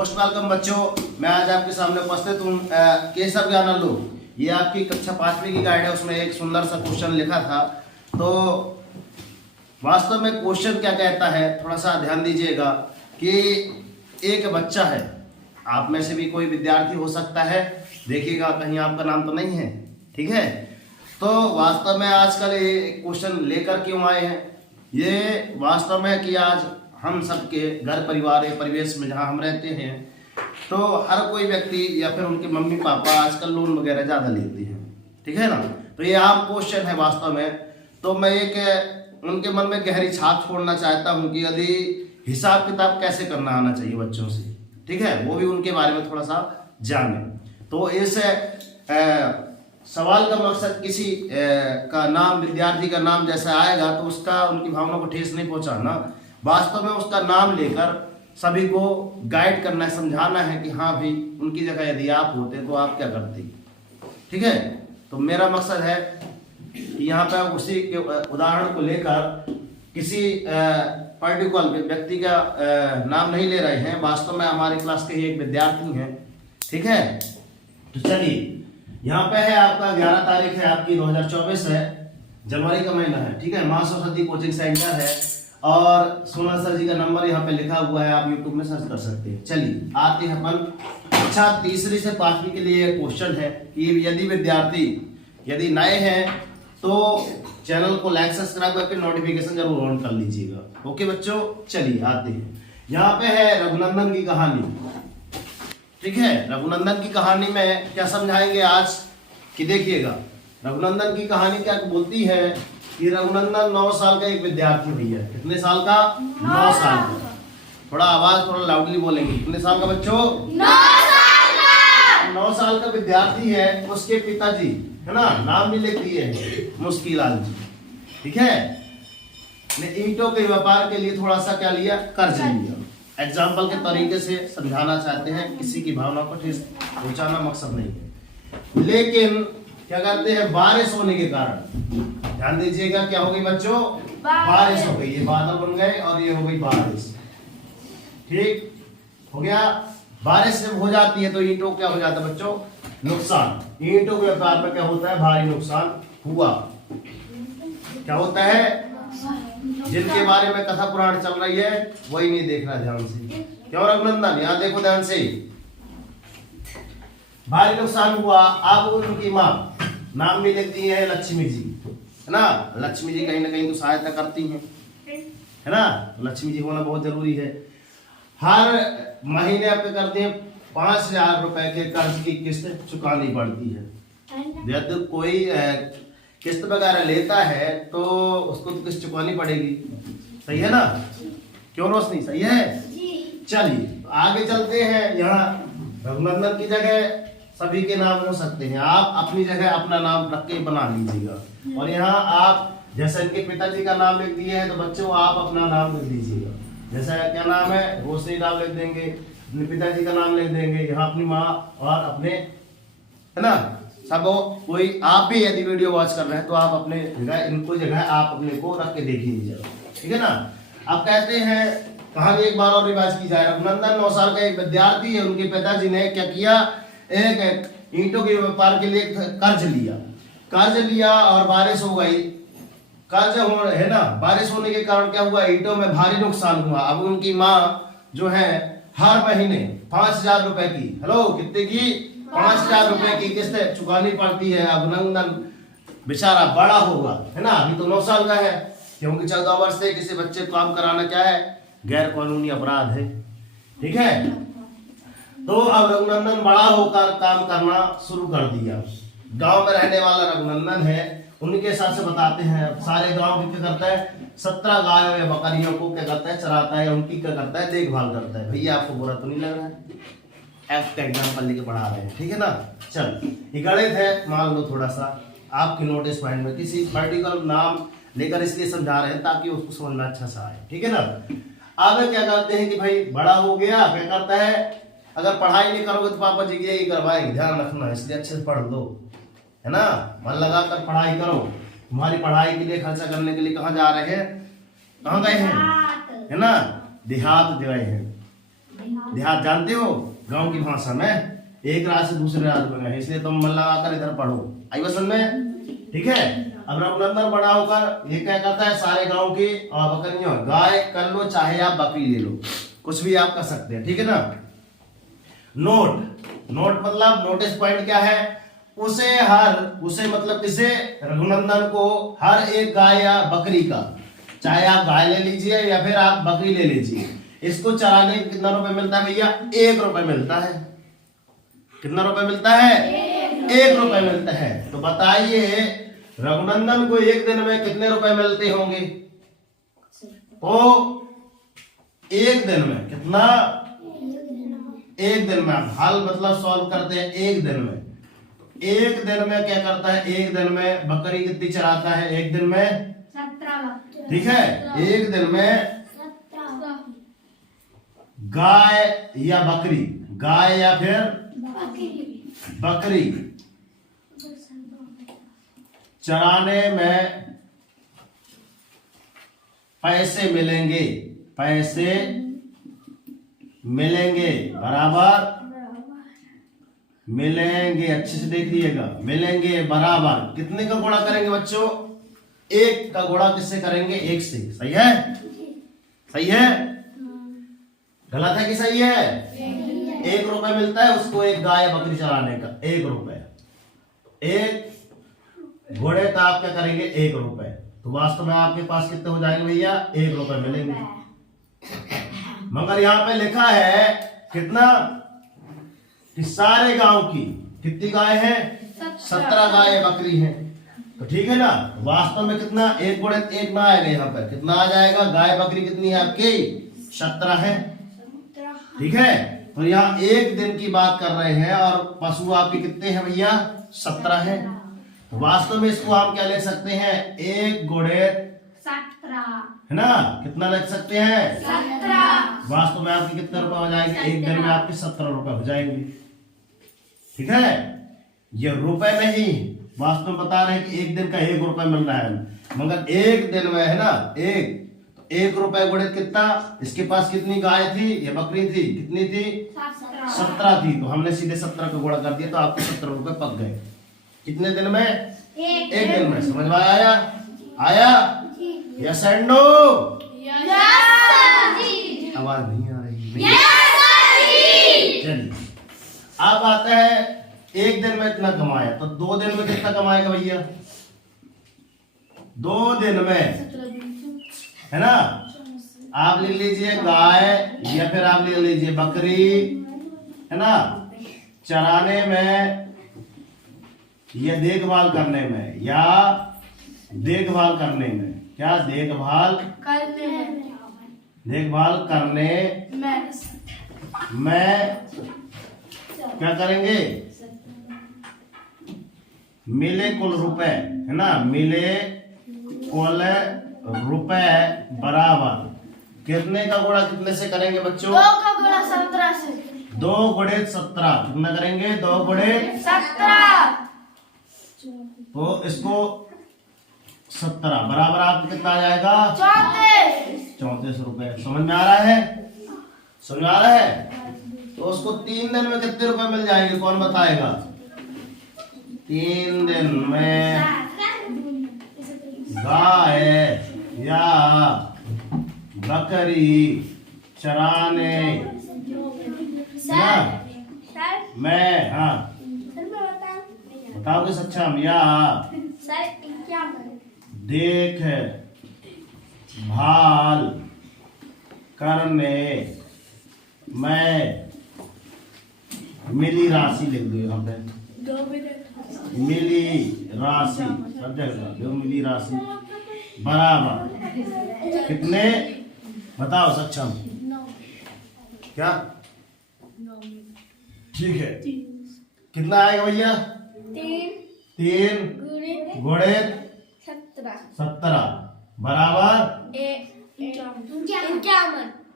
Most welcome बच्चों। मैं आज आपके सामने उपस्थित हूँ केशव ज्ञानालू। ये आपकी कक्षा 5वीं की गाइड है, उसमें एक सुंदर सा क्वेश्चन लिखा था। तो वास्तव में क्वेश्चन क्या कहता है, थोड़ा सा ध्यान दीजिएगा कि एक बच्चा है, आप में से भी कोई विद्यार्थी हो सकता है, देखिएगा कहीं आपका नाम तो नहीं है, ठीक है। तो वास्तव में आजकल ये क्वेश्चन लेकर क्यों आए हैं, ये वास्तव में कि आज हम सबके घर परिवार परिवेश में जहाँ हम रहते हैं, तो हर कोई व्यक्ति या फिर उनके मम्मी पापा आजकल लोन वगैरह ज़्यादा लेते हैं, ठीक है ना। तो ये आम क्वेश्चन है वास्तव में। तो मैं एक उनके मन में गहरी छाप छोड़ना चाहता हूँ कि यदि हिसाब किताब कैसे करना आना चाहिए बच्चों से, ठीक है, वो भी उनके बारे में थोड़ा सा जाने। तो इस सवाल का मकसद किसी का नाम, विद्यार्थी का नाम जैसा आएगा तो उसका उनकी भावनाओं को ठेस नहीं पहुंचाना, वास्तव में उसका नाम लेकर सभी को गाइड करना है, समझाना है कि हाँ भाई उनकी जगह यदि आप होते तो आप क्या करते, ठीक है। तो मेरा मकसद है कि यहाँ पर उसी के उदाहरण को लेकर किसी पर्टिकुलर व्यक्ति का नाम नहीं ले रहे हैं, वास्तव में हमारी क्लास के ही एक विद्यार्थी हैं, ठीक है। तो चलिए, यहाँ पे है आपका 11 तारीख है आपकी 2024 है, जनवरी का महीना है, ठीक है। मां सरस्वती कोचिंग सेंटर है और सोना सर जी का नंबर यहाँ पे लिखा हुआ है, आप यूट्यूब में सर्च कर सकते हैं। चलिए आते हैं अपन कक्षा 3री से 5वीं के लिए क्वेश्चन है कि यदि विद्यार्थी यदि नए हैं तो चैनल को लाइक सब्सक्राइब करके नोटिफिकेशन जरूर ऑन कर लीजिएगा। ओके बच्चों, चलिए आते हैं। यहाँ पे है रघुनंदन की कहानी, ठीक है। रघुनंदन की कहानी में क्या समझाएंगे आज कि देखिएगा, रघुनंदन की कहानी क्या बोलती है कि रघुनंदन 9 साल का एक विद्यार्थी भैया, कितने साल का? 9 साल का। थोड़ा आवाज थोड़ा लाउडली बोलेंगे, कितने साल का बच्चों? 9 साल का। 9 साल का विद्यार्थी है, उसके पिताजी है ना, नाम भी लिख दिए हैं मुस्कीलाल जी, ठीक है, ने ईंटों के व्यापार के लिए थोड़ा सा क्या लिया, कर्ज लिया। एग्जाम्पल के तरीके से समझाना चाहते हैं, किसी की भावना को ठेस पहुंचाना मकसद नहीं है। लेकिन क्या करते हैं, बारिश होने के कारण, ध्यान दीजिएगा क्या हो गई बच्चों, बारिश हो गई, ये बादल बन गए और ये हो गई बारिश, ठीक हो गया। बारिश जब हो जाती है तो ईंटों क्या हो जाता है बच्चों, नुकसान। ईंटों के व्यापार में क्या होता है, भारी नुकसान हुआ। क्या होता है, जिनके बारे में कथा पुराण चल रही है वही नहीं देख रहा ध्यान से। क्यों रघुनंदन, यहाँ देखो ध्यान से, भारी नुकसान हुआ। अब उनकी माँ, नाम भी लिख दिए है लक्ष्मी जी, है ना। लक्ष्मी जी कहीं ना कहीं तो सहायता करती हैं, है ना, लक्ष्मी जी होना बहुत जरूरी है। हर महीने आपके करते हैं 5,000 रुपए के कर्ज की किस्त चुकानी पड़ती है। यदि कोई किस्त वगैरह लेता है तो उसको तो किस्त चुकानी पड़ेगी, सही है ना। क्यों रोशनी, सही है। चलिए आगे चलते हैं। यहाँ रघुनंदन की जगह सभी के नाम हो सकते हैं, आप अपनी जगह अपना नाम रख के बना लीजिएगा। और यहाँ आप जैसे इनके पिताजी का नाम लिख दिए हैं तो बच्चों आप अपना नाम लिख दीजिएगा। जैसा क्या नाम है, रोशनी नाम लिख देंगे, अपने पिताजी का नाम लिख देंगे, यहाँ अपनी माँ और अपने, है ना, सब। कोई आप भी यदि वीडियो वॉच कर रहे हैं तो आप अपने जगह, इनको जगह आप अपने को रख के देख लीजिएगा, ठीक है ना। आप कहते हैं कहानी एक बार और रिवाज की जाए। रघुनंदन 9 साल का एक विद्यार्थी है, उनके पिताजी ने क्या किया, एक ईंटों के व्यापार के लिए कर्ज लिया और बारिश हो गई। कर्ज है ना, बारिश होने के कारण क्या हुआ, ईंटों में भारी नुकसान हुआ। अब उनकी माँ जो है हर महीने 5,000 रुपए की, हेलो कितने की, 5,000 रुपए की किस्त चुकानी पड़ती है। अब रघुनंदन बेचारा बड़ा होगा, है ना, अभी तो 9 साल का है, क्योंकि 14 वर्ष से किसी बच्चे को काम कराना क्या है, गैर कानूनी अपराध है, ठीक है। तो अब रघुनंदन बड़ा होकर काम करना शुरू कर दिया। गांव में रहने वाला रघुनंदन है, उनके हिसाब से बताते हैं। सारे गांव की क्या करता है, 17 गायों या बकरियों को क्या करता है, चराता है, उनकी क्या करता है, देखभाल करता है। भैया आपको बुरा तो नहीं लग रहा है, एफ का एग्जाम्पल लेके पढ़ा रहे हैं, ठीक है ना। चल ये गणित है, मान लो थोड़ा सा आपके नोटिस पॉइंट में किसी पर्टिकुलर नाम लेकर इसलिए समझा रहे हैं ताकि उसको समझना अच्छा सा आए, ठीक है ना। अब क्या करते हैं कि भाई बड़ा हो गया, क्या करता है, अगर पढ़ाई नहीं करोगे तो पापा जी यही करवाएंगे, ध्यान रखना, इसलिए अच्छे से पढ़ लो, है ना, मन लगा कर पढ़ाई करो। तुम्हारी पढ़ाई के लिए खर्चा करने के लिए कहाँ जा रहे हैं, कहाँ गए हैं, है ना, देहात गए हैं। देहात जानते हो, गांव की भाषा में एक राज्य से दूसरे राज्य में गए, इसलिए तुम मन लगाकर इधर पढ़ो। आई बस में, ठीक है। अब रघुनंदन बड़ा होकर ये क्या करता है, सारे गांव की और बकरियों, गाय कर लो चाहे आप बकरी ले लो, कुछ भी आप कर सकते हैं, ठीक है ना। नोट, नोट मतलब नोटिस पॉइंट क्या है, उसे मतलब किसे, रघुनंदन को हर एक गाय या बकरी का, चाहे आप गाय ले लीजिए या फिर आप बकरी ले लीजिए, इसको चराने में कितना रुपए मिलता है भैया, 1 रुपए मिलता है। कितना रुपए मिलता है, 1 रुपए मिलता है। तो बताइए रघुनंदन को एक दिन में कितने रुपए मिलते होंगे, तो एक दिन में कितना, एक दिन में आप हल मतलब सॉल्व करते हैं, एक दिन में, एक दिन में क्या करता है, एक दिन में बकरी कितनी चराता है, एक दिन में 17, ठीक है, एक दिन में गाय या बकरी, गाय या फिर बकरी चराने में पैसे मिलेंगे, पैसे मिलेंगे बराबर, मिलेंगे, अच्छे से देख लीजिएगा, मिलेंगे बराबर कितने का गुणा करेंगे बच्चों, 1 का गुणा किससे करेंगे, 1 से। सही है, सही है, गलत है कि सही है। 1 रुपए मिलता है उसको एक गाय बकरी चराने का, 1 रुपए। एक घोड़े का आप क्या करेंगे, 1 रुपए। तो वास्तव में आपके पास कितने हो जाएंगे भैया, 1 रुपए मिलेंगे। मगर यहाँ पे लिखा है कितना, कि सारे गांव की कितनी गाय है, 17 गाय बकरी है। तो ठीक है ना, वास्तव में कितना, 1 गुणे 1 ना आएगा, यहाँ पर कितना आ जाएगा, गाय बकरी कितनी है आपकी, 17 है, ठीक है। तो यहाँ एक दिन की बात कर रहे हैं और पशु आपके कितने हैं भैया, 17 है। तो वास्तव में इसको हम क्या ले सकते हैं, 1 गुणे 17 है ना, कितना लिख सकते हैं, 17। वास्तव में आपके कितने रुपए हो जाएंगे, एक दिन में आपके 17 रुपए हो जाएंगे, ठीक है। ये रुपए नहीं, वास्तव में बता रहे हैं कि एक दिन का 1 रुपए मिल रहा है, मगर एक दिन में है ना, 1 रुपए गुणित कितना, इसके पास कितनी गाय थी, ये बकरी थी, कितनी थी, 17 थी। तो हमने सीधे 17 का गुणा कर दिया, तो आपके 17 रुपए पक गए। कितने दिन में, एक दिन में। समझ में आया, आया, यस एंड नो, आवाज नहीं आ रही, चलिए अब आता है, एक दिन में इतना कमाया, तो 2 दिन में कितना कमाएगा भैया, 2 दिन में है ना, आप लिख लीजिए गाय या फिर आप लिख लीजिए बकरी, है ना, चराने में या देखभाल करने में, या देखभाल करने में, क्या देखभाल करने में क्या करेंगे, मिले कुल रुपए, है ना, मिले कुल रुपए बराबर कितने का गुणा कितने से करेंगे बच्चों, 2 का गुणा 17 से, 2 गुणित 17, कितना करेंगे, 2 गुणित 17। तो इसको 17 बराबर आपको कितना आ जाएगा, 34 रुपए। समझ में आ रहा है, समझ में आ रहा है। तो उसको 3 दिन में कितने रुपए मिल जाएंगे, कौन बताएगा, 3 दिन में गाय या बकरी चराने मैं, हाँ बताओगे सक्षम, या देख भाल करने में मिली राशि लिख दो यहाँ पे, मिली राशि, सब जगह जो मिली राशि बराबर कितने, बताओ सक्षम, क्या, ठीक है, कितना आएगा भैया, 3 गुणित 17 बराबर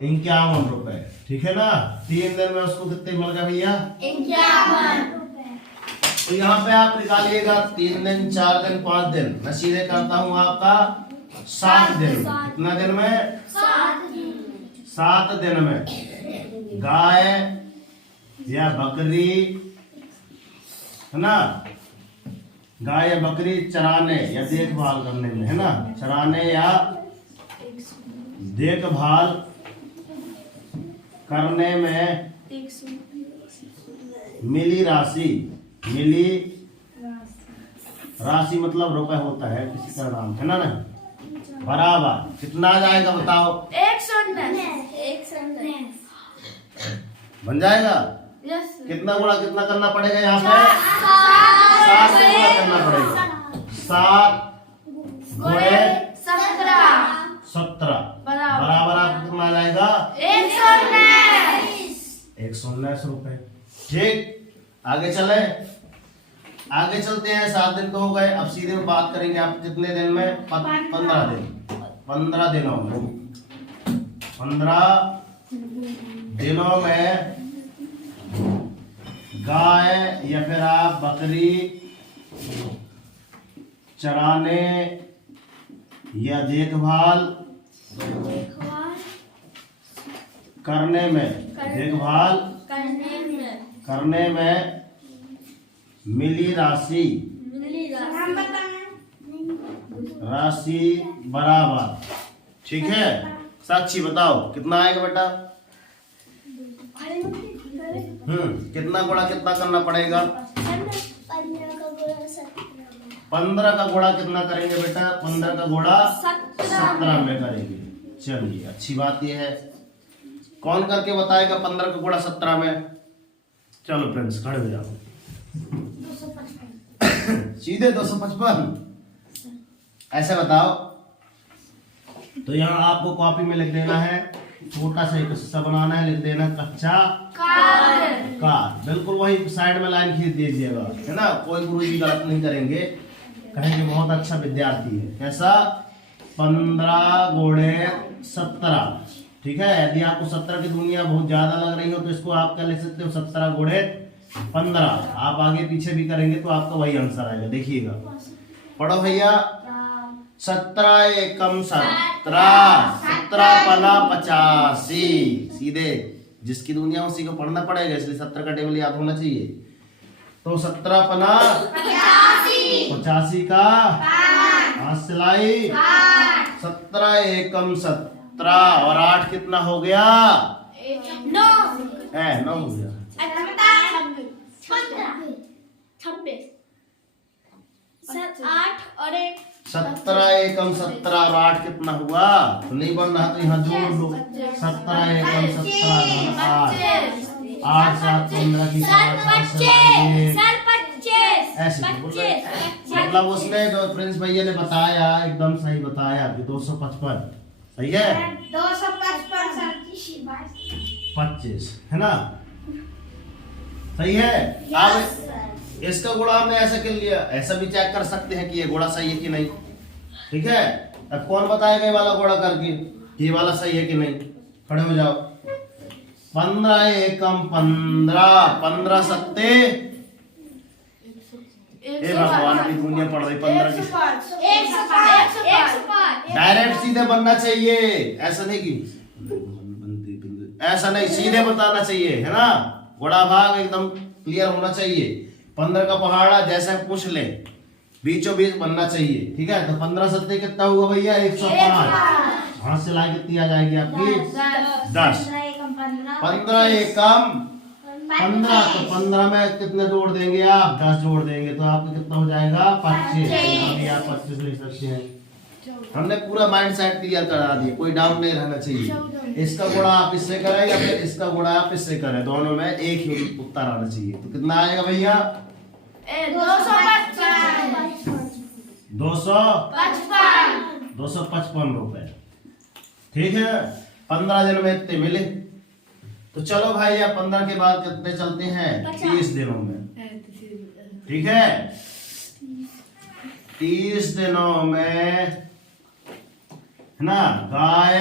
51 रुपए, ठीक है ना। 3 दिन में उसको कितने मिल गए भैया, 51। तो यहाँ पे आप निकालिएगा 3 दिन, 4 दिन, 5 दिन, मैं सीधे करता हूँ आपका 7 दिन। कितना दिन में, 7 दिन में गाय या बकरी, है ना, गाय या बकरी चराने या देखभाल करने में, है ना, चराने या देखभाल करने में मिली राशि, मिली राशि मतलब रुपए होता है किसी का नाम, है ना, बराबर कितना आ जाएगा बताओ? 119 बन जाएगा। यस कितना गुणा कितना करना पड़ेगा यहाँ पे? 7 से गुणा करना पड़ेगा। 7 गुणे 17 बराबर आपको कितना आ जाएगा? 119 रुपए। ठीक, आगे चले, आगे चलते हैं। 7 दिन तो हो गए, अब सीधे बात करेंगे आप कितने दिन में? 15 दिन। 15 दिनों में 15 दिनों में गाय या फिर आप बकरी चराने या देखभाल करने में, देखभाल करने में मिली राशि, राशि बराबर। ठीक है, साक्षी बताओ कितना आएगा बेटा? कितना गुणा कितना करना पड़ेगा? 15 का गुणा कितना करेंगे बेटा? 15 का गुणा 17 में करेंगे। चलिए, अच्छी बात यह है। कौन करके बताएगा 15 का गुणा 17 में? चलो फ्रेंड्स, खड़े हो जाओ। सीधे 255 ऐसे बताओ। तो यहाँ आपको कॉपी में लिख देना है, छोटा सा एक हिस्सा बनाना है, लिख देना कच्चा कार। बिल्कुल वही साइड में लाइन खींच दीजिएगा, है ना, कोई गुरु जी गलत नहीं करेंगे, कहेंगे बहुत अच्छा विद्यार्थी है। कैसा? 15 गुणे 17। ठीक है, यदि आपको 17 की दुनिया बहुत ज्यादा लग रही हो तो इसको आप क्या लिख सकते हो? 17 गुणे 15। आप आगे पीछे भी करेंगे तो आपका वही आंसर आएगा। देखिएगा, पढ़ो भैया। 17 एकम 17, 17 पना 85। सीधे जिसकी दुनिया उसी को पढ़ना पड़ेगा, इसलिए 17 का टेबल याद होना चाहिए। तो 17 पना 85 का 5 सिलाई 17 एकम 17 और 8 कितना हो गया? 9 हो गया। 17 एकम 17 और 8 कितना हुआ? तो नहीं बन रहा तो यहाँ जोड़ लो। 17 एकम 17 8 7 15 की 5 ऐसे मतलब उसने जो प्रिंस भैया ने बताया एकदम सही बताया कि 255 सही है। 25 है ना, सही है। अब इसका गुणा हमने ऐसा कर लिया, ऐसा भी चेक कर सकते हैं कि ये गुणा सही है कि नहीं। ठीक है, अब कौन बताएगा ये वाला गुणा करके ये वाला सही है कि नहीं? खड़े हो जाओ। 15 एकम 15, 15 सत्ते भगवान की दुनिया पड़ रही 15 की। डायरेक्ट सीधे बनना चाहिए, ऐसा नहीं कि ऐसा नहीं, सीधे बताना चाहिए, है ना। गुणा भाग एकदम क्लियर होना चाहिए। 15 का पहाड़ा जैसे पूछ ले, बीचों बीच बनना चाहिए। ठीक है, तो 15 सत्ते कितना हुआ भैया? 105। हाथ से ला कितनी आ जाएगी आपकी? 10। 15 एकम 15, तो 15 में कितने जोड़ देंगे आप? 10 जोड़ देंगे तो आपको कितना हो जाएगा? 25। अभी आप 25 लिख सकते हैं। हमने पूरा माइंड सेट क्लियर करा दिया, कोई डाउट नहीं रहना चाहिए। इसका गुणा आप इससे करें या फिर इसका गुणा आप इससे करें, दोनों में एक ही उत्तर आना चाहिए। तो कितना आएगा भैया? 255 रुपए। ठीक है, 15 दिन में इतने मिले। तो चलो भाई, अब 15 के बाद कितने चलते हैं? 30 दिनों में। ठीक है, 30 दिनों में है ना, गाय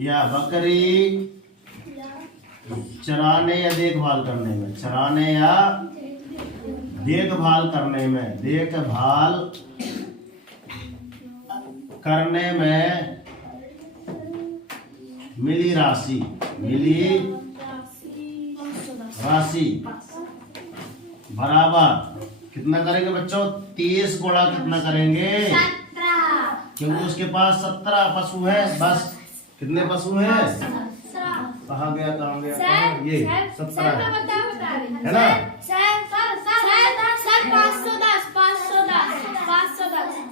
या बकरी चराने या देखभाल करने में, चराने या देखभाल करने में, देखभाल करने में मिली राशि, मिली राशि बराबर कितना करेंगे बच्चों? 30 गुणा कितना करेंगे? 17 क्योंकि उसके पास 17 पशु है। बस कितने पशु हैं? कहाँ गया कहाँ गया? ये 17 है ना?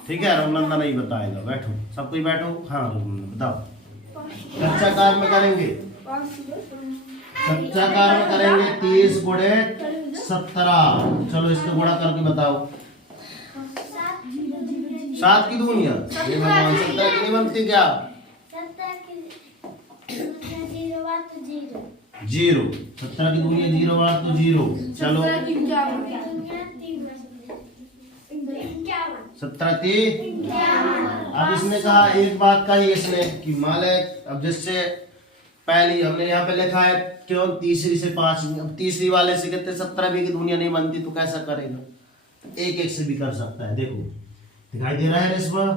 ठीक है, रघुनंदन नहीं बताएगा। बैठो सब कोई बैठो। हाँ रघुनंदन बताओ। कच्चा कार में करेंगे, कच्चा कार में करेंगे 30 गुणे 17। चलो इसको गुणा करके बताओ। 7 की दूनिया ये भगवान 17 की नहीं बनती क्या? 0। 17 की दूनिया 0 बार तो 0। चलो 17 की। अब इसने कहा एक बात कही इसने कि मालिक, अब जिससे पहली हमने यहाँ पे लिखा है क्यों तीसरी से 5, अब तीसरी वाले से कहते 17 भी की दुनिया नहीं बनती तो कैसा करेगा? एक एक से भी कर सकता है। देखो दिखाई दे रहा है इसमें।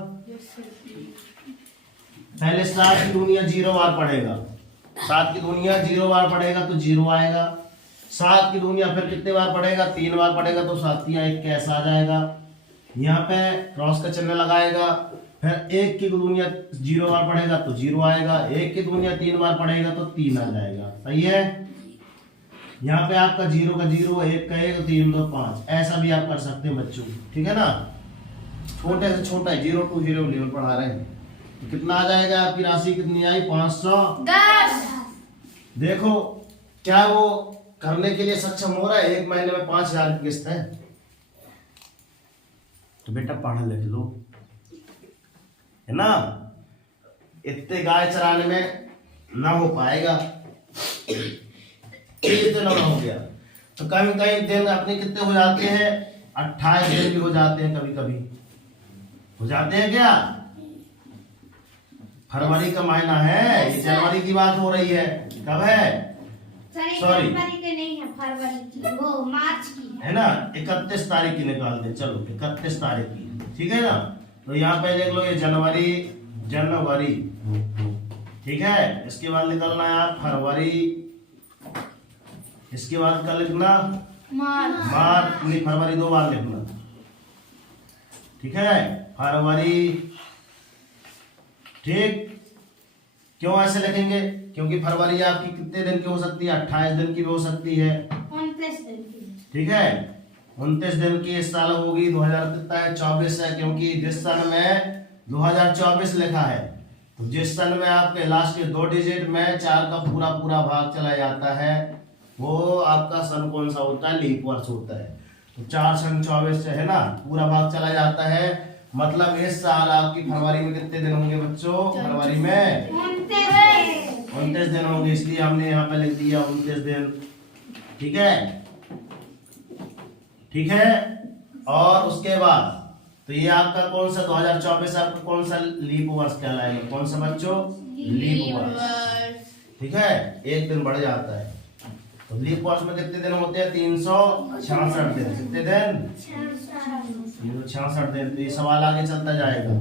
पहले 7 की दुनिया 0 बार पड़ेगा, 7 की दुनिया 0 बार पड़ेगा तो 0 आएगा। 7 की दुनिया फिर कितने बार पड़ेगा? 3 बार पड़ेगा तो 7 1 कैसा आ जाएगा? यहाँ पे क्रॉस का चिन्ह लगाएगा। फिर 1 की दुनिया 0 बार पड़ेगा तो 0 आएगा। 1 की दुनिया 3 बार पड़ेगा तो 3 आ जाएगा। सही है। यहाँ पे आपका 0 का 0, 1 का 1, 3 2 5 ऐसा भी आप कर सकते हैं बच्चों। ठीक है ना? छोटे से छोटा 0 to 0 लेवल पढ़ा रहे हैं। तो कितना आ जाएगा? आपकी राशि कितनी आई? 510। देखो क्या वो करने के लिए सक्षम हो रहा है? 1 महीने में 5000 की किस्त है। तो बेटा पढ़ लिख लो, है ना? इतने गाय चराने में ना हो पाएगा। 30 दिन हो गया तो कहीं कहीं दिन अपने कितने हो जाते हैं? 28 दिन भी हो जाते हैं, कभी कभी हो जाते हैं। क्या फरवरी का महीना है? ये जनवरी की बात हो रही है। कब है? सॉरी नहीं है, फरवरी की, वो मार्च की है ना? 31 तारीख की निकाल दे। चलो 31 तारीख की, ठीक है ना? तो यहाँ पे देख लो ये जनवरी, जनवरी, ठीक है। इसके बाद निकलना है आप फरवरी, इसके बाद क्या लिखना? मार्च नहीं, फरवरी 2 बार लिखना। ठीक है, फरवरी। ठीक, क्यों ऐसे लिखेंगे? क्योंकि फरवरी आपकी कितने दिन की हो सकती है? 28 दिन की भी हो सकती है। 29 दिन की। ठीक है, 29 दिन की इस साल होगी। 2024 है, क्योंकि जिस सन में 2024 लिखा है तो जिस सन में आपके लास्ट के 2 डिजिट में 4 का पूरा पूरा भाग चला जाता है वो आपका सन कौन सा होता है? लीप वर्ष होता है। तो 4 सन 24 से है ना, पूरा भाग चला जाता है। मतलब इस साल आपकी फरवरी में कितने दिन होंगे बच्चों? फरवरी में 29 दिन होंगे, इसलिए हमने यहाँ पे लिख दिया 29 दिन। ठीक है, ठीक है। और उसके बाद तो ये आपका कौन सा 2024 आपका कौन सा लीप वर्ष कहलाएगा? कौन सा बच्चों? लीप वर्ष। ठीक है, एक दिन बढ़ जाता है। तो लीप वर्ष में कितने दिन होते हैं? 366 दिन। कितने दिन? 366 दिन। तो ये सवाल आगे चलता जाएगा।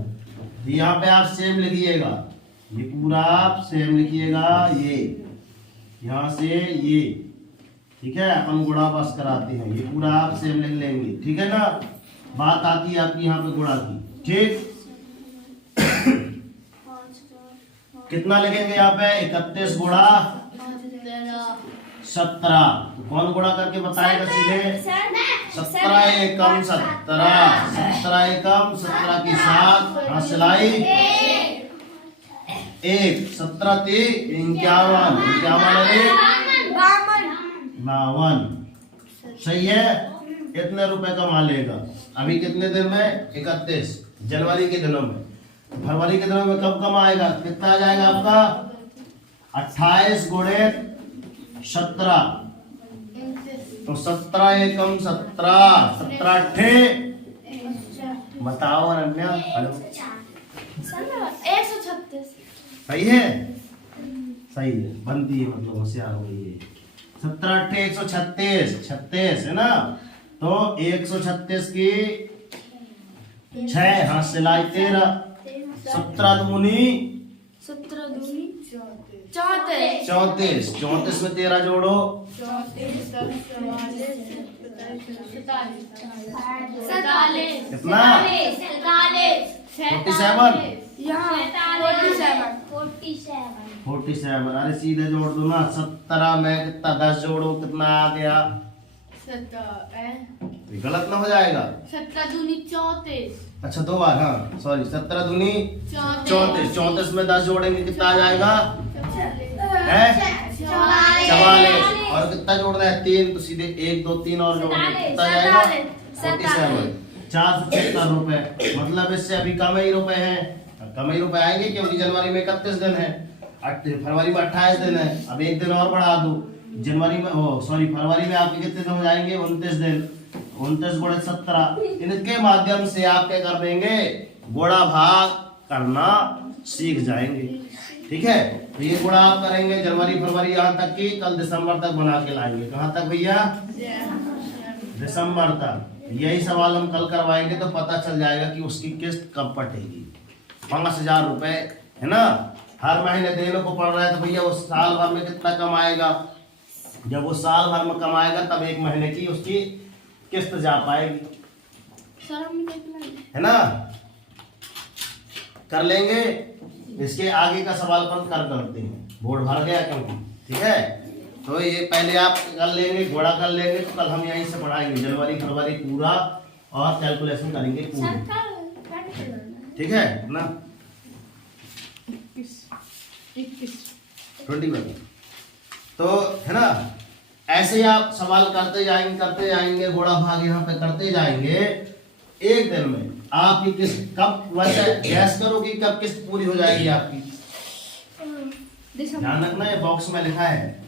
तो यहाँ पे आप सेम लिखिएगा, ये पूरा आप सेम लिखिएगा। ये यहाँ से ये, ठीक है, अपन गुणा पास कराते हैं, ये पूरा आप सेम लिख लेंगे। ठीक है ना? बात आती है आपकी यहाँ पे गुणा की। ठीक, कितना लिखेंगे यहाँ पे? 31 गुणा 17। तो कौन गुणा करके बताएगा? सीधे 17 एकम 17, 17 एकम 17 की 7 हासिलाई 1, 17 × 3 = 52। सही है। इतने रुपए कमा लेगा। अभी कितने दिन में? 31 जनवरी के दिनों में। फरवरी के दिनों में कब कमाएगा? कितना आ जाएगा आपका? 28 गुणे 17। तो 17 एकम 17, 17 अट्ठे बताओ अनन्या। 136। सही है, सही है, बनती है, मतलब होशियार हो गई है। 17 अट्ठे 136, 36 है ना? तो 136 की 6 हाथ सिलाई 13, 17 दूनी 17 दूनी 34 34। 34 में 13 जोड़ो, 47 कितना? 47। अरे सीधे जोड़ दो ना। 17 में कितना 10 जोड़ो, कितना आ गया? ये गलत ना हो जाएगा। 17 दूनी 34 अच्छा 2 बार, हाँ सॉरी। 17 दूनी 34। 34 में 10 जोड़ेंगे कितना आ जाएगा? है 44। और कितना जोड़ना है? 3, तो सीधे 1 2 3 और जोड़ेंगे कितना आ जाएगा? 47। 476 रुपए। मतलब इससे अभी कम ही रुपए हैं। कम ही रुपए आएंगे क्योंकि जनवरी में 31 दिन है, फरवरी में 28 दिन है। अब एक दिन और बढ़ा दो। जनवरी में फरवरी में आपके कितने दिन हो जाएंगे? 29 दिन। 29 गुणे 17। इनके माध्यम से आप क्या कर देंगे? गुणा भाग करना सीख जाएंगे। ठीक है, तो ये गुणा आप करेंगे जनवरी फरवरी यहाँ तक की, कल दिसंबर तक बना के लाएंगे। कहाँ तक भैया? दिसंबर तक। यही सवाल हम कल करवाएंगे तो पता चल जाएगा कि उसकी किस्त कब पटेगी। 5000 रुपए है ना, हर महीने देने को पड़ रहा है। तो भैया वो साल भर में कितना कमाएगा? जब वो साल भर में कमाएगा तब 1 महीने की उसकी किस्त जा पाएगी, है ना। कर लेंगे। इसके आगे का सवाल पर करते हैं, बोर्ड भर गया क्योंकि। ठीक है, तो ये पहले आप कर लेंगे, गुणा कर लेंगे, तो कल हम यहीं से पढ़ाएंगे जनवरी फरवरी पूरा और कैलकुलेशन करेंगे पूरी। ठीक है ना। 21। तो है ना, ऐसे ही आप सवाल करते जाएंगे, गुणा भाग यहाँ पे करते जाएंगे। एक दिन में आपकी किस्त कब, वैसे गैस करो कि कब किस्त पूरी हो जाएगी आपकी? ध्यान रखना, ये बॉक्स में लिखा है।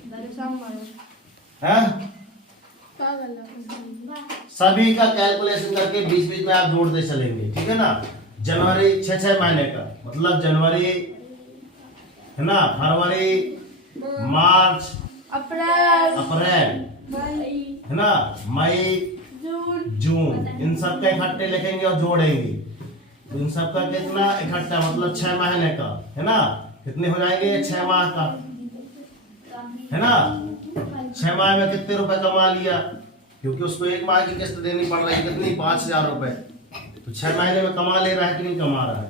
सभी का कैलकुलेशन करके बीच बीच में आप जोड़ते चलेंगे। ठीक है ना। जनवरी 6 महीने का मतलब जनवरी है ना, फरवरी, मार्च, अप्रैल है ना, मई, जून, इन सब का इकट्ठे लिखेंगे और जोड़ेंगे। तो इन सब का कितना इकट्ठा, मतलब 6 महीने का है ना। कितने हो जाएंगे? 6 माह का है ना। 6 माह में कितने रुपए कमा लिया? क्योंकि उसको 1 माह की किस्त देनी पड़ रही है, कितनी? 5000 रुपए। तो 6 महीने में कमा ले रहा है कि नहीं कमा रहा है?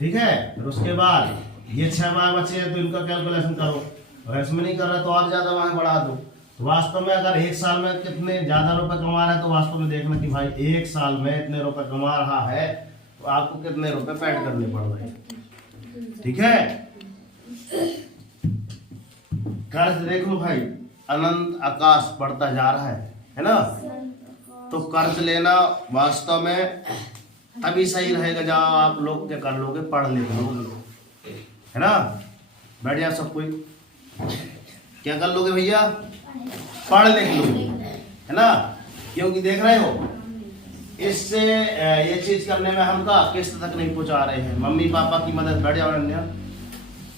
ठीक है। फिर उसके बाद ये 6 माह बचे हैं तो इनका कैलकुलेशन करो। अगर इसमें नहीं कर रहा तो और ज्यादा माह बढ़ा दो। तो वास्तव में अगर 1 साल में कितने ज्यादा रुपए कमा रहा है तो वास्तव में देखना कि भाई 1 साल में इतने रुपए कमा रहा है तो आपको कितने रुपए पेड करने पड़ रहे हैं। ठीक है। कर्ज देख लो भाई, अनंत आकाश बढ़ता जा रहा है ना। तो कर्ज लेना वास्तव में तभी सही रहेगा जब आप लोग क्या कर लोगे? पढ़ लिख लोगे, है ना। बैठ जाओ सब कोई। क्या कर लोगे भैया? पढ़ लिख लोगे, है ना। क्योंकि देख रहे हो इससे ये चीज करने में हम का किस्त तक नहीं पहुंचा रहे हैं। मम्मी पापा की मदद। बैठ जाओ अनन्या।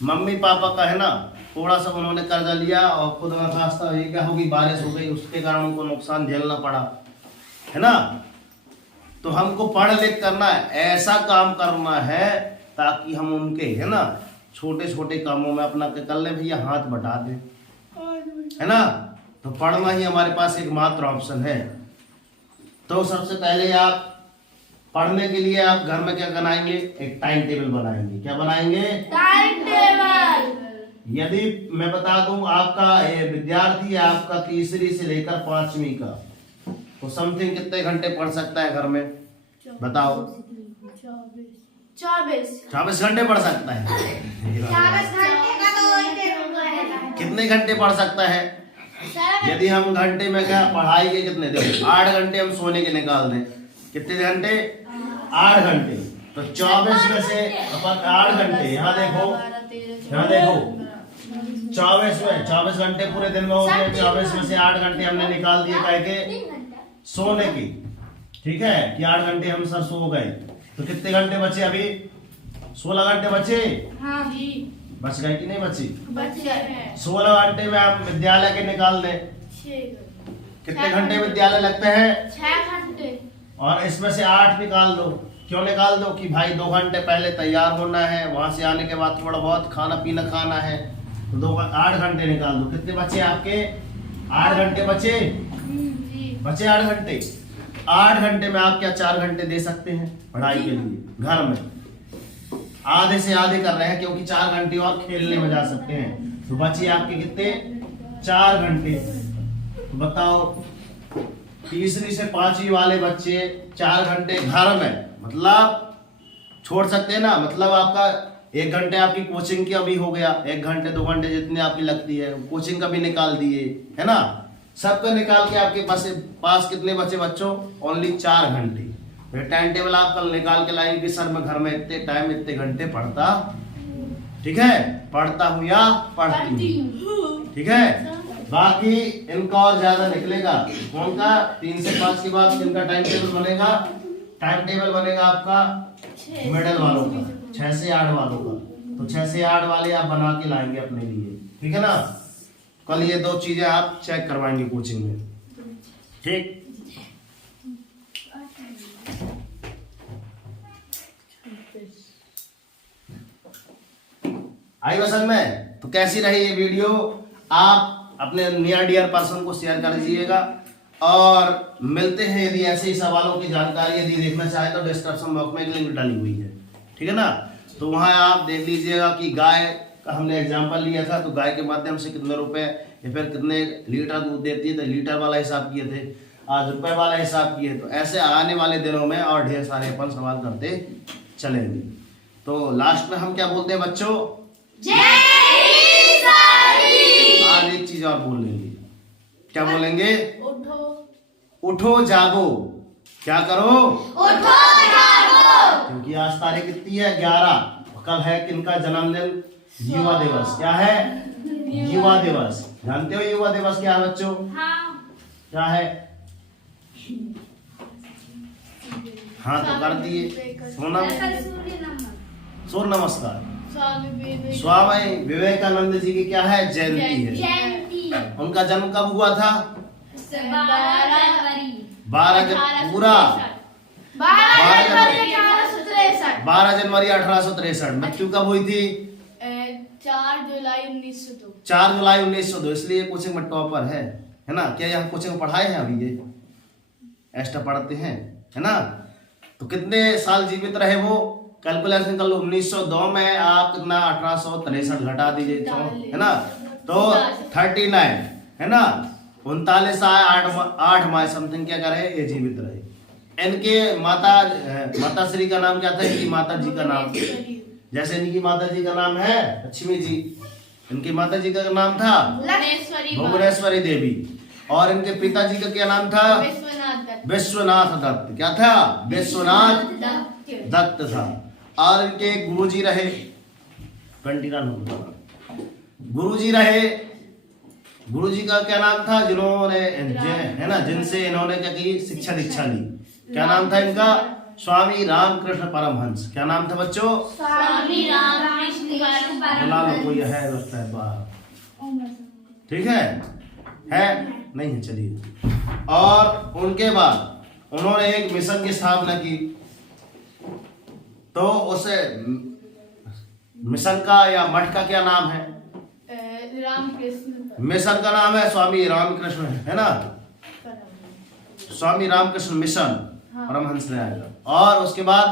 मम्मी पापा का है ना, थोड़ा सा उन्होंने कर्जा लिया और खुद में खास्ता ये क्या होगी, बारिश हो गई, उसके कारण उनको नुकसान झेलना पड़ा, है ना। तो हमको पढ़ लिख करना है, ऐसा काम करना है ताकि हम उनके है ना छोटे छोटे कामों में अपना कर ले भैया, हाथ बटा दे, है ना। तो पढ़ना ही हमारे पास एकमात्र ऑप्शन है। तो सबसे पहले आप पढ़ने के लिए आप घर में क्या बनाएंगे? एक टाइम टेबल बनाएंगे। क्या बनाएंगे? Time table. यदि मैं बता दूं आपका विद्यार्थी है आपका तीसरी से लेकर 5वीं का, तो समथिंग कितने घंटे पढ़ सकता है घर में? बताओ। 24 घंटे पढ़ सकता है। 24 घंटे का तो कितने घंटे पढ़ सकता है? यदि हम घंटे में क्या पढ़ाई के कितने दें? 8 घंटे हम सोने के निकाल दें। कितने घंटे? 8 घंटे। तो 24 में से अपन 8 घंटे यहाँ देखो 24 घंटे पूरे दिन में हो गए। 24 में से 8 घंटे हमने निकाल दिए कह के सोने की। ठीक है कि 8 घंटे हम सर सो गए, तो कितने घंटे बचे? अभी 16 घंटे बचे। हाँ जी। बच गए कि नहीं बची? बच गए। 16 घंटे में आप विद्यालय के निकाल दें। कितने घंटे विद्यालय लगते हैं? 6 घंटे। और इसमें से 8 निकाल दो। क्यों निकाल दो? कि भाई 2 घंटे पहले तैयार होना है, वहां से आने के बाद थोड़ा बहुत खाना पीना खाना है तो 8 घंटे निकाल दो। कितने बचे आपके? 8 घंटे बचे। जी। बचे 8 घंटे। 8 घंटे में आप क्या 4 घंटे दे सकते हैं पढ़ाई के लिए घर में? आधे से आधे कर रहे हैं क्योंकि 4 घंटे और खेलने में जा सकते हैं। तो बचे आपके कितने? 4 घंटे। तो बताओ, तीसरी से 5वीं वाले बच्चे 4 घंटे घर में मतलब छोड़ सकते हैं ना। मतलब आपका 1 घंटे आपकी कोचिंग की अभी हो गया, 1 घंटे 2 घंटे जितनी आपकी लगती है कोचिंग का भी निकाल दिए, है ना। सबको निकाल के आपके पास कितने बचे बच्चों? ओनली 4 घंटे। फिर टाइम टेबल आप कल निकाल के लाएंगे कि सर मैं घर में इतने टाइम इतने घंटे पढ़ता, ठीक है, पढ़ता हूँ या पढ़ती हूँ, ठीक है। बाकी इनका और ज्यादा निकलेगा। कौन का? 3 से 5 के बाद इनका टाइम टेबल बनेगा। टाइम टेबल बनेगा आपका मिडिल वालों का, 6 से 8 वालों का। तो 6 से 8 वाले आप बना के लाएंगे अपने लिए, ठीक है ना। कल ये 2 चीजें आप चेक करवाएंगे कोचिंग में, ठीक। आई समझ में? तो कैसी रही ये वीडियो? आप अपने नियर डियर पर्सन को शेयर कर दीजिएगा और मिलते हैं। यदि ऐसे ही सवालों की जानकारी यदि देखना चाहे तो डिस्क्रिप्शन बॉक्स में एक लिंक डाली हुई है, ठीक है ना। तो वहां आप देख लीजिएगा कि गाय का हमने एग्जांपल लिया था, तो गाय के माध्यम से कितने रुपए या फिर कितने लीटर दूध देती है, तो लीटर वाला हिसाब किए थे, आज रुपए वाला हिसाब किए। तो ऐसे आने वाले दिनों में और ढेर सारे अपन सवाल करते चलेंगे। तो लास्ट में हम क्या बोलते हैं बच्चों? आज एक चीज और बोल लेंगे। क्या बोलेंगे? उठो जागो। क्या करो? उठो जागो। क्योंकि आज तारीख कितनी है? 11। कल है किनका जन्मदिन? युवा दिवस। क्या है? युवा दिवस। जानते हो युवा दिवस क्या है बच्चों? हाँ। क्या है? हाँ तो कर दिए। सूर्य नमस्कार। स्वामी विवेकानंद जी की क्या है? जयंती है। उनका जन्म कब हुआ था? 12 जनवरी 1863। मृत्यु कब हुई थी? 4 जुलाई 1902। 4 जुलाई 1902। इसलिए कोचिंग में टॉपर है ना। क्या यहाँ कोचिंग में पढ़ाए हैं अभी? ये एक्स्ट्रा पढ़ते हैं, है ना। तो कितने साल जीवित रहे वो? कैलकुलेशन कर लो। 1902 में आप कितना? 1863 घटा दीजिए, है ना। तो 39, है ना। 39 आए 8 माह समथिंग क्या करे ये जीवित रहे। इनके माता श्री का नाम क्या था? इनकी माता जी का नाम, जैसे इनकी माता जी का नाम है लक्ष्मी जी, इनकी माता जी का नाम था भुवनेश्वरी देवी, और इनके पिताजी का क्या नाम था? विश्वनाथ दत्त। क्या था? विश्वनाथ दत्त था। और इनके गुरुजी रहे 29 गुरुजी रहे। गुरुजी का क्या नाम था? जिन्होंने है ना, जिनसे इन्होंने क्या की? शिक्षा दीक्षा ली। क्या नाम था इनका? स्वामी रामकृष्ण परमहंस। क्या नाम था बच्चों? स्वामी रामकृष्ण परमहंस। कोई है लगता है बाहर, ठीक है नहीं है, चलिए। और उनके बाद उन्होंने एक मिशन की स्थापना की। तो उस मिशन का या मठ का क्या नाम है? रामकृष्ण। मिशन का नाम है स्वामी रामकृष्ण, है ना। स्वामी रामकृष्ण मिशन परमहंस ने आएगा। और उसके बाद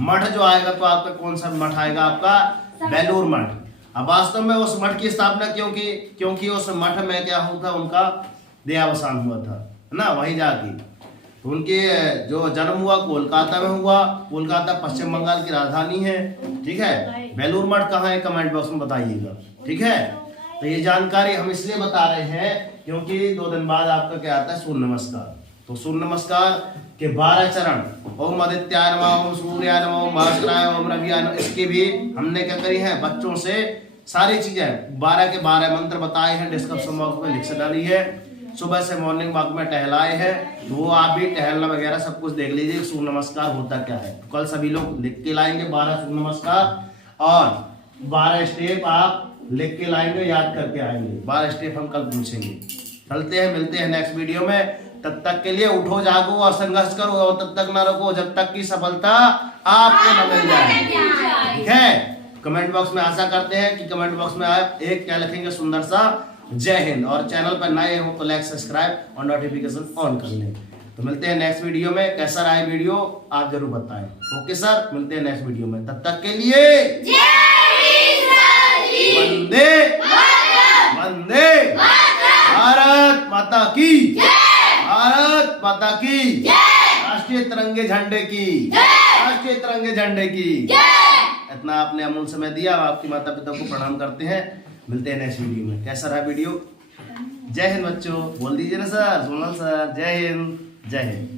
मठ जो आएगा तो आपका कौन सा मठ आएगा? आपका बेलूर मठ। अब वास्तव में उस मठ की स्थापना क्योंकि उस मठ में क्या होता? उनका देहावसान हुआ था, है ना, वहीं जाके। तो उनके जो जन्म हुआ कोलकाता में हुआ। कोलकाता पश्चिम बंगाल की राजधानी है, ठीक है। बेलूर मठ कहाँ है? कमेंट बॉक्स में बताइएगा, ठीक है। तो ये जानकारी हम इसलिए बता रहे हैं क्योंकि 2 दिन बाद आपका क्या आता है? सूर्य नमस्कार। तो सूर्य नमस्कार के 12 चरण, ओम आदित्याय नमः, ओम सूर्याय नमः, ओम भास्कराय, ओम रवियाय नमः, इसकी भी हमने क्या करी है? बच्चों से सारी चीजें 12 के 12 मंत्र बताए हैं, डिस्क्रिप्शन बॉक्स में लिख से डाली है। सुबह से मॉर्निंग वॉक में टहलाए हैं, तो वो आप भी टहलना वगैरह सब कुछ देख लीजिए सूर्य नमस्कार होता क्या है। तो कल सभी लोग लिख के लाएंगे 12 सूर्य नमस्कार और 12 स्टेप आप लिख के लाएंगे, याद करके आएंगे। 12 स्टेप हम कल पूछेंगे। चलते हैं, मिलते हैं नेक्स्ट वीडियो में। तब तक के लिए उठो जागो और संघर्ष करो, और तब तक ना रुको जब तक की सफलता आपको न मिल जाए, ठीक है। कमेंट बॉक्स में आशा करते हैं कि कमेंट बॉक्स में आप एक क्या लिखेंगे, सुंदर सा जय हिंद। और चैनल पर नए हो तो लाइक, सब्सक्राइब और नोटिफिकेशन ऑन कर लें। तो मिलते हैं नेक्स्ट वीडियो में। कैसा रहा वीडियो आप जरूर बताएं। ओके सर, मिलते हैं नेक्स्ट वीडियो में। तब तक के लिए वंदे वंदे भारत माता की, भारत माता की, राष्ट्रीय तिरंगे झंडे की, राष्ट्रीय तिरंगे झंडे की। इतना आपने अमूल्य समय दिया। आपके माता पिता को प्रणाम करते हैं। मिलते हैं नेक्स्ट वीडियो में। कैसा रहा वीडियो? जय हिंद बच्चों, बोल दीजिए ना सर, सोनल सर, जय हिंद, जय हिंद।